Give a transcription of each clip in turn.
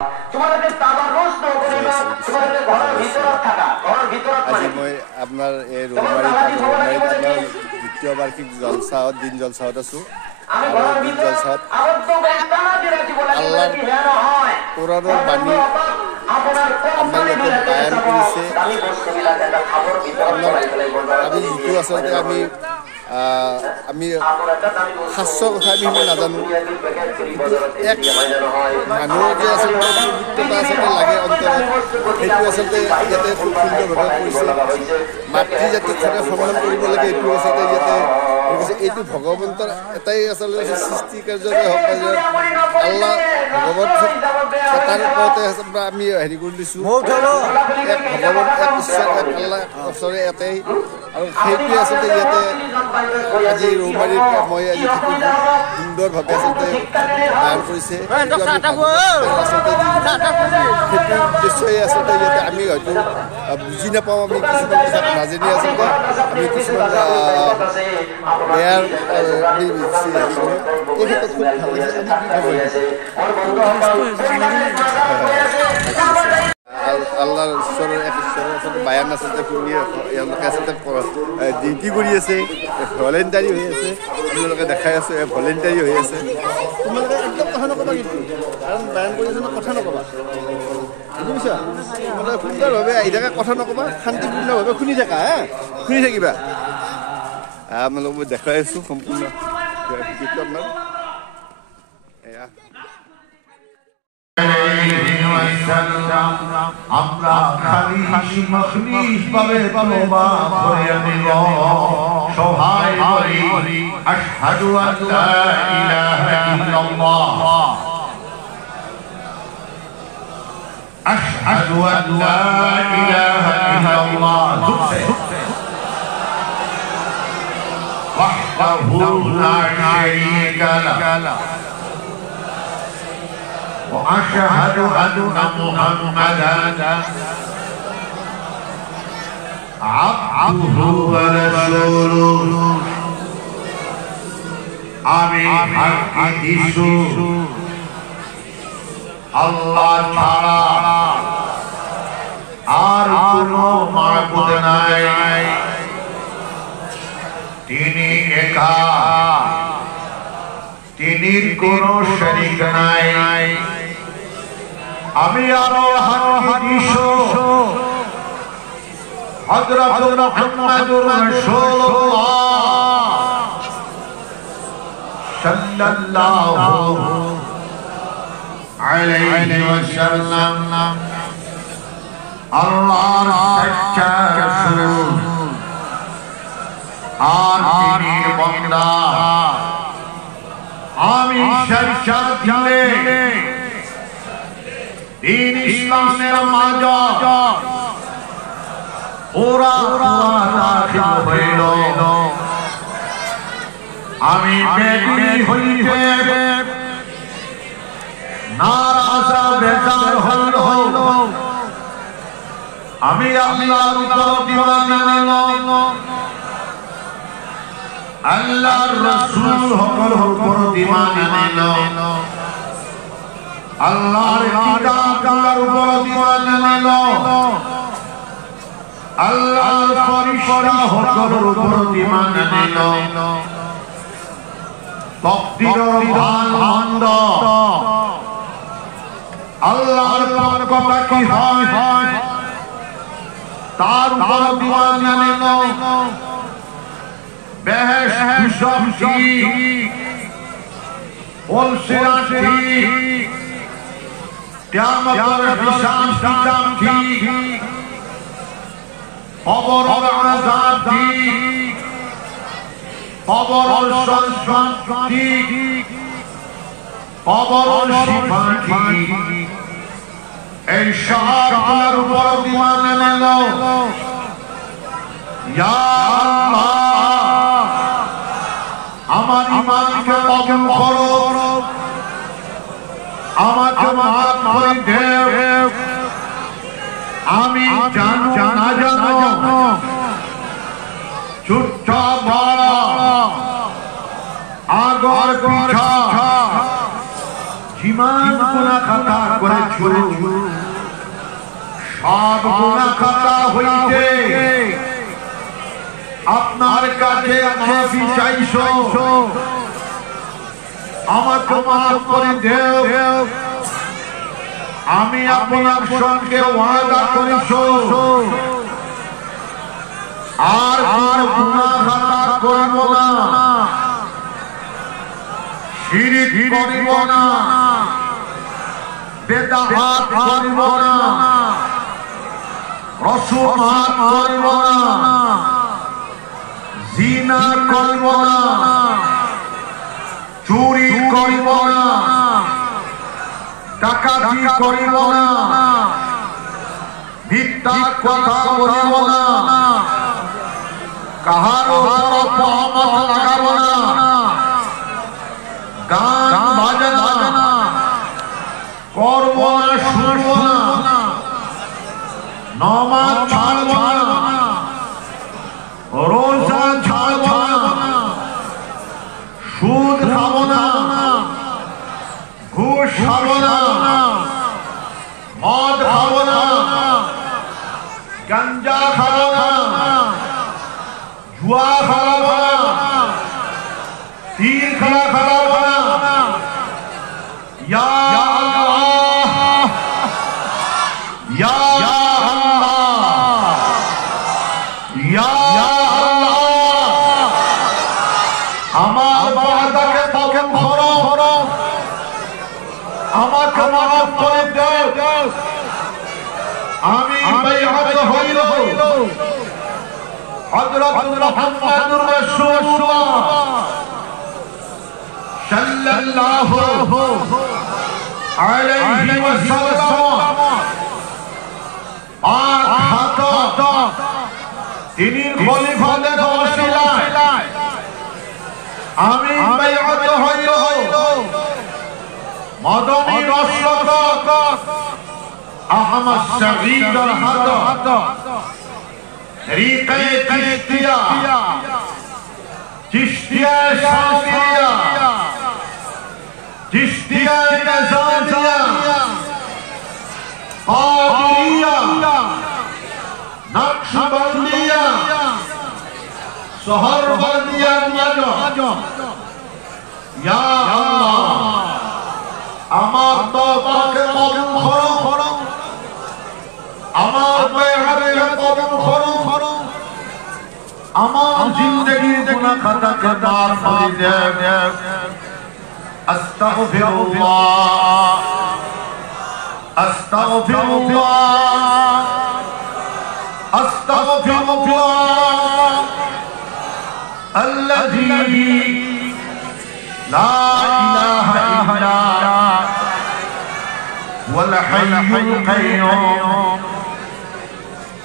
আজি মই আপোনাৰ এই ৰৌমাৰীত দ্বিতীয় বাৰ্ষিক জলচাহত দিন জলচাহত আছোঁ আৰু দিন জলচাহত আল্লাহৰ কোৰাণৰ বাণী আমাৰ ইয়াতে বায়ান কৰিছে। আমি যিটো আচলতে আমি শাস্ত্ৰৰ কথা আমি সিমান নাজানো, কিন্তু এক মানুহৰ যে আচলতে পবিত্ৰতা আচলতে লাগে অন্তৰত, সেইটো আচলতে ইয়াতে খুব সুন্দৰভাৱে কৰিছে। মাতৃ জাতিক সদায় সন্মান কৰিব লাগে, এইটো আচলতে ইয়াতে এইটো ভগৱন্তৰ এটাই আচলতে সৃষ্টি কাৰ্যকে হওক বা আল্লাহ ভগৱত এটাৰ ওপৰতে আমি হেৰি কৰি দিছোঁ, এক ভগৱান এক ঈশ্বৰ এক আল্লাহ ওচৰে এটাই, আৰু সেইটোৱে আচলতে ইয়াতে আজি ৰৌমাৰীত মই আজি থাকি সুন্দৰভাৱে আচলতে বায়ান কৰিছে। আচলতে সেইটো উদ্দেশ্যই আচলতে ইয়াতে আমি হয়তো বুজি নাপাওঁ, আমি কিছুমান কথা নাজানি আচলতে আমি কিছুমান বেয়াৰ আমি এই ক্ষেত্ৰত খুব ভাল লাগিছে। আল্লাহৰ ঈশ্বৰৰ এক ঈশ্বৰৰ আচলতে বায়ান আচলতে শুনি এওঁলোকে আচলতে ডিউটি কৰি আছে, ভলেণ্টাৰী হৈ আছে, আপোনালোকে দেখাই আছোঁ ভলেণ্টাৰী হৈ আছে। তোমালোকে একদম কথা নক'বা, কিন্তু কাৰণ বায়ান কৰি আছে কথা নক'বা, বুজিছা? তোমালোকে সুন্দৰভাৱে আহি থাকা, কথা নক'বা, শান্তিপূৰ্ণভাৱে শুনি থাকা, শুনি থাকিবা। আপোনালোক মই দেখাই আছোঁ সম্পূৰ্ণ ভিডিঅ'টো আপোনাৰ এয়া। আমরা খালিশ মখলিশ ভাবে তওবা করে নিব, সবাই বলি আশহাদু আল্লা ইলাহা ইল্লাল্লাহ, আশহাদু আল্লা ইলাহা ইল্লাল্লাহ ওয়াহদাহু লা শারীকা লাহু وأشهد أن محمدا عبده ورسوله আমি হাকিকু আল্লাহ ছাড়া আর কোনো মাবুদ নাই, তিনি একা, তিনির কোনো শরীক নাই। আমি আরো হাদিস হযরত মুহাম্মদুর রাসূলুল্লাহ সাল্লাল্লাহু আলাইহি ওয়াসাল্লাম আল্লাহর সচ্চা রাসূল আর তিনির বান্দা। আমি সাক্ষাৎ দিলে দিন ইসলামের মাঝ ওরা দাখিল হইল। আমি বেদি হইতে নারাজা বেজার হইল, আমি আল্লাহর উপর দিওয়ানা নিল, আল্লাহর রাসূল হকর উপর ঈমান আনল, আল্লাহর কিতাবের উপর ঈমান আনল, আল্লাহর ফরিশতা হকর উপর ঈমান আনল, তকদীরের ভালো মন্দ আল্লাহর পক্ষ থেকে হয় তার উপর ঈমান আনল, বেহেশত সবজি ওলসিরাতি কিয়ামতের হিসাব কিতাব ঠিক, কবরের আযাব ঠিক, কবরের শাস্তি ঠিক, কবরের শিফা ঠিক, এই সবগুলোর উপর ঈমান আনল। ইয়া আল্লাহ, আমার ঈমানকে কবুল করো, আমাকে মাফ করে দেও, আমি জানো না জানো ছোট বড় আগর পিছা জিমান গুনাহ খাতা করেছো সব গুনাহ খাতা হইতে আপনার কাছে মাফি চাইছো আমাকে মাফ করে দেও আমি আপনার সঙ্গে ওয়াদা করেছো আর গুনাহ খাতা করব না শিরক করিব না বেদাত করিব না রসুমাত করিব না জিনা করিব না চুরি করিব না ডাকাতি করিব না মিথ্যা কথা বলিব না কাহার উপর তহমত লাগাব না গান বাজনা করব না শুনব না নামাজ ছাড়ব না রোজা ছাড়ব না সুদ খাব না ঘুষ খাব না মদ খাব না গাঞ্জা খাব না জুয়া খাব না তীর খেলা খাব না ইয়া আল্লাহ ইয়া আমার বান্দাকে কবুল করো আমাকে মাফ করে দাও আমি বাইআত হইল হযরত মুহাম্মদুর রাসূলুল্লাহ সাল্লাল্লাহু আলাইহি ওয়াসাল্লাম আহাত তিনি খলিফাদের ওসিলায় আমি বাইআত হইল মদনী রাসূল আহমদ শহীদ হাত তরিকা চিশতিয়া শামিলিয়া চিশতিয়া নজামিয়া কাদিরিয়া নকশবন্দিয়া সোহরবন্দিয়া নিয়াজ ইয়া আল্লাহ আমার তওবাকে কবুল করো আমার বাইআতকে কবুল করো আমার জিন্দেগির গুনাহ খাতাকে মাফ করে দাও আস্তাগফিরুল্লাহ আস্তাগফিরুল্লাহ আস্তাগফিরুল্লাহ الذي لا إله إلا هو الحي القيوم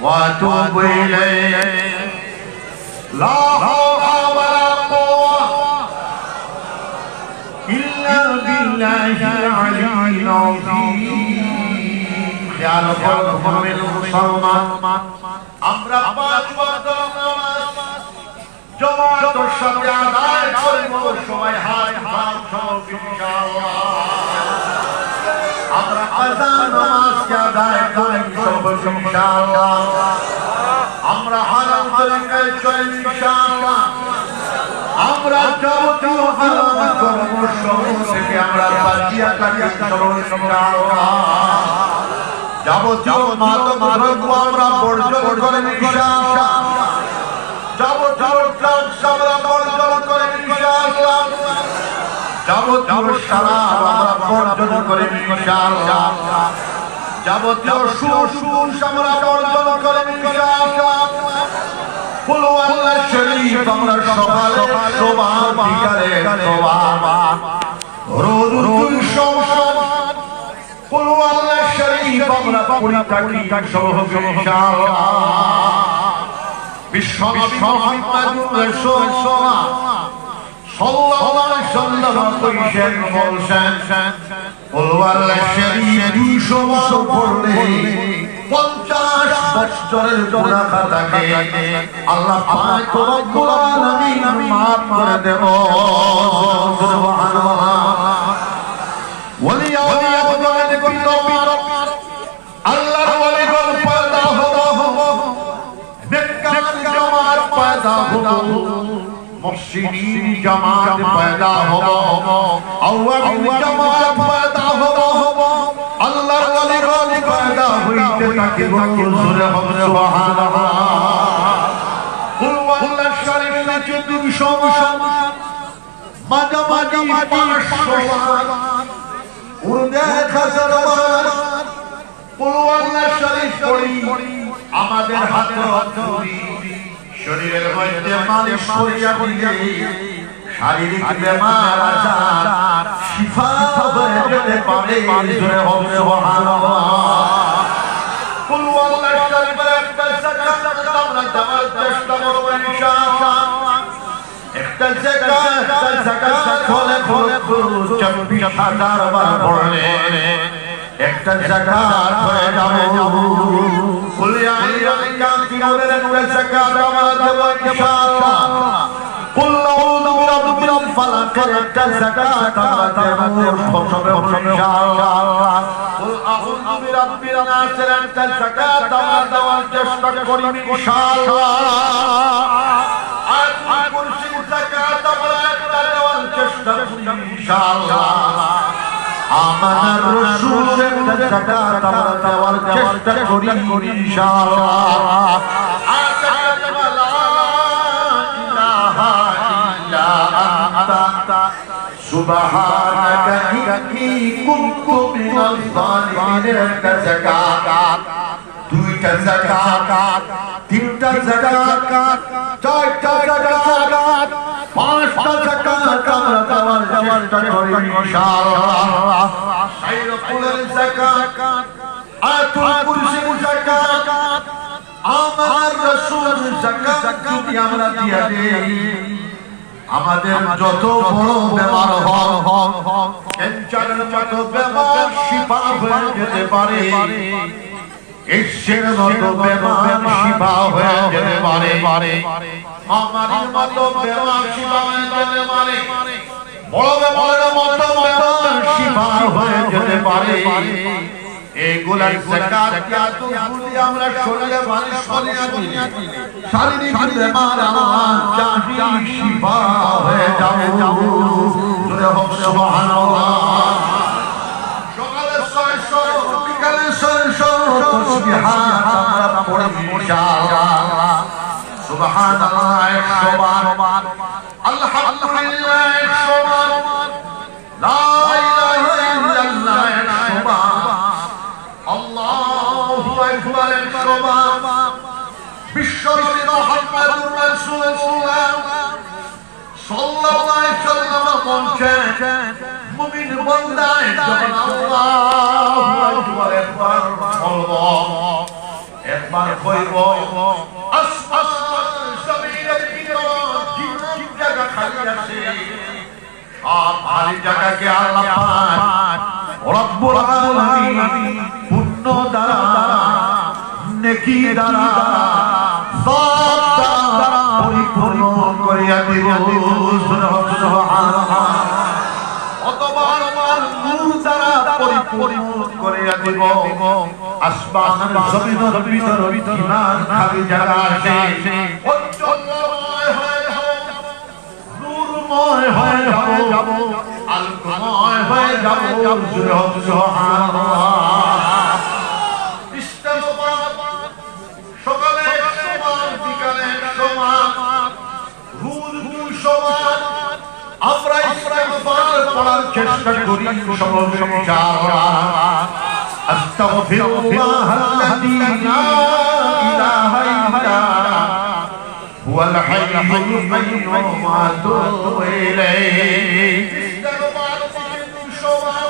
وأتوب إليه لا حول ولا قوة إلا بالله العلي العظيم خيال خلق من المسلمان আমরা পাঁচ ওয়াক্ত নামাজ জামাতের সাথে আদায় করব সবাই হাত উঠাও ইনশাআল্লাহ আমরা আযান নামাজকে আদায় করব ইনশাআল্লাহ আমরা হারাম তরিকায় চলি ইনশাআল্লাহ আমরা যাবতীয় হারাম কর্ম সমূহ থেকে আমরা বাঁচিয়া থাকি ইনশাআল্লাহ যাবতীয় মাদক দ্রব্য আমরা বর্জন করে ইনশাআল্লাহ যাবতীয় ড্রাগস আমরা বর্জন করে ইনশাআল্লাহ যাবতীয় শরাব আমরা বর্জন করে ইনশাআল্লাহ যাবতীয় সুদ আমরা বর্জন করে ইনশাআল্লাহ কুল ওয়াল্লাহ শরীফ আমরা সকালে সোবার বিকালে সোবার রোজ সোমবার কুল ওয়াল্লাহ শরীফ আমরা পড়ি থাকি ইনশাআল্লাহ বিশ্বনবী মুহাম্মদুর রাসূলুল্লাহ সাল্লাল্লাহু আলাইহি ওয়াসাল্লাম বলছেন কুল ওয়াল্লাহ শরীফ 200 বছর পড়লে 50 বছরের গুনাহ খাতাকে আল্লাহ পাক রব্বুল আলামিন মাফ করে দেব সুবহানাল্লাহ ওয়ালি मुहसिनीन जमात पैदा हो अव्वल जमात पैदा हो अल्लाह वाली रोज पैदा हुई ताकि हुजूर हम सुभान अल्लाह कुल वल्लाह शरीफ में जो दुशमन माजामाजी पाशवान उर्दे खजरवान कुल वल्लाह शरीफ पढ़ी আমাদের হাতে ধরি শরীরের মধ্যে মালিশ করিয়া দিলে শারীরিক বেমার আজার শিফা হয়ে যেতে পারে জোরে হবে সুবহানাল্লাহ কুল ওয়াল্লাহ শরীফের একটা যাকাত আমরা দেওয়ার চেষ্টা করব ইনশাআল্লাহ একটা যাকাত হলে 24000 বার পড়লে একটা যাকাত হয়ে যাবে قل يا أيها الكافرون لن زكاة ولا تبغوا إنشاء قل أعوذ برب الفلق لن زكاة ولا تبغوا إنشاء قل أعوذ برب الناس لن زكاة ولا تبغوا إنشاء آية الكرسي زكاة ولا تبغوا إنشاء آمن الرسول زكاة আমরা দেওয়ার চেষ্টা করি ইনশাআল্লাহ আশহাদু আল্লা ইলাহা ইল্লা আনতা সুবহানাকা ইন্নী কুনতু মিনাল যালিমিন যাকাত দুইটা যাকাত তিনটা যাকাত চারটা যাকাত পাঁচটা যাকাত আমরা দেওয়ার চেষ্টা করি ইনশাআল্লাহ শাইরুল যাকাত আয়াতুল কুরসির যাকাত আমার রাসূল যাকাত যদি আমরা দিয়া দেই আমাদের যত বড় বেমার হোক ক্যান্সারের মতো বেমার শিফা হয়ে যেতে পারে এর মতো বেমার শিফা হয়ে যেতে পারে আমাদের মতো বেমার শিফা হয়ে যেতে পারে বড় বেমারের মতো বেমার শিফা হয়ে যেতে পারে এগুলার যাকাত তো যদি আমরা শরীরে মালিশ করিয়া দিই শারীরিক বেমার আমার চাহি শিফা হয়ে যাবে জোরে হোক সুবহানাল্লাহ সকালে 600 বিকালে 600 তাসবিহাত আমরা পড়ি ইনশাআল্লাহ সুবহানাল্লাহ 100 বার আলহামদুলিল্লাহ 100 বার লা ইলাহা ইল্লাল্লাহ 100 বার আল্লাহু আকবার 100 বার বিশ্বনবী মুহাম্মদুর রাসূলুল্লাহ সাল্লাল্লাহু আলাইহি ওয়াসাল্লাম বলেন মুমিন বান্দা যখন আল্লাহু আকবার একবার বলবো একবার কইব আসমান জমিনের ভিতর জিন জায়গা খালি আছে সব খালি জায়গাকে আল্লাহ পাক রব্বুল আলামিন পুণ্য দ্বারা নেকি দ্বারা সব দ্বারা পরিপূর্ণ করিয়া দিব সুবহানাল্লাহ অথবা নূর দ্বারা পরিপূর্ণ করিয়া দিব আসমান জমিনের ভিতর ইমান খালি জায়গা আছে উজ্জ্বলময় হয়ে যাব নূরময় হয়ে যাব আলোকময় হয়ে যাব সুবহানাল্লাহ সকালে 100 বার বিকালে 100 বার রোজ 200 বার আমরা ইস্তিগফার পড়ার চেষ্টা করি ইনশাআল্লাহ আস্তাগফিরুল্লাহাল্লাযী লা ইলাহা ইল্লা হুয়াল হাইয়ুল কাইয়্যুম ওয়া আতুবু ইলাইহি ইস্তিগফার 200 বার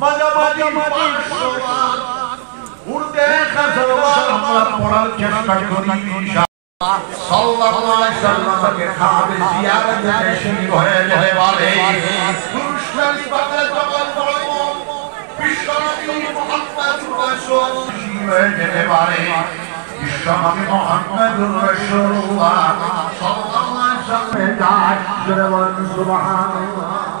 মাঝামাঝি 500 বার উর্দে খাজরবার আমরা পড়ার চেষ্টা করি ইনশাআল্লাহ সাল্লাল্লাহু আলাইহি ওয়াসাল্লামকে খাবে জিয়ারতে নসিব হয়ে যেতে পারে দুরূদ পাকে যখন পড়ব বিশ্বনবী মুহাম্মদুর রাসূল হয়ে যেতে পারে বিশ্বনবী মুহাম্মদুর রাসূলুল্লাহ সাল্লাল্লাহু আলাইহি ওয়াসাল্লাম সুবহানাল্লাহ